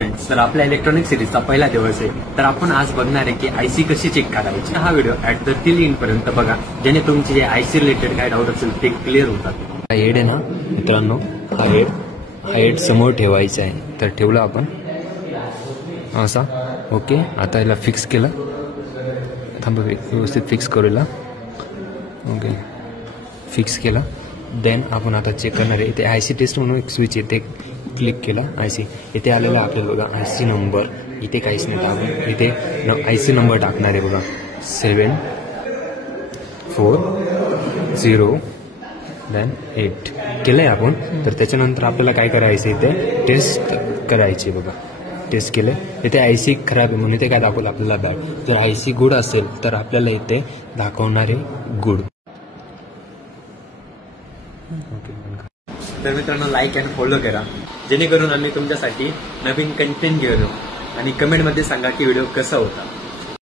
तर आपल्या इलेक्ट्रॉनिक सिरीजचा पहिला दिवस आहे. तर आपण आज बघणार आहे की आयसी कशी चेक करायची. हा व्हिडिओ ऍट द टिल पर्यंत बघा, जेणे तुमचे जे आयसी रिलेटेड काय डाऊट असेल ते क्लिअर होतात. हेड आहे ना मित्रांनो, हा हेड समोर ठेवायचा आहे. तर ठेवला आपण असा. ओके, आता याला फिक्स केलं. थांबा, व्यवस्थित फिक्स करूया. ओके, फिक्स केला. देन आपण आता चेक करणार आहे. इथे आयसी टेस्ट म्हणून एक स्विच येते, क्लिक केला. आयसी इथे आलेला आपल्याला बघा. आयसी नंबर इथे काहीच नाही टाकून इथे आयसी नंबर टाकणार आहे बघा. 740 केलंय आपण. तर त्याच्यानंतर आपल्याला काय करायचं, इथे टेस्ट करायची बघा. टेस्ट केलं. इथे आयसी खराब आहे म्हणून इथे काय दाखवलं आपल्याला बॅड. जर आयसी गुड असेल तर आपल्याला इथे दाखवणारे गुड. तर मित्रांनो, लाईक आणि फॉलो करा, जेणेकरून आम्ही तुमच्यासाठी नवीन कंटेंट घेऊन येऊ. आणि कमेंटमध्ये सांगा की व्हिडिओ कसा होता.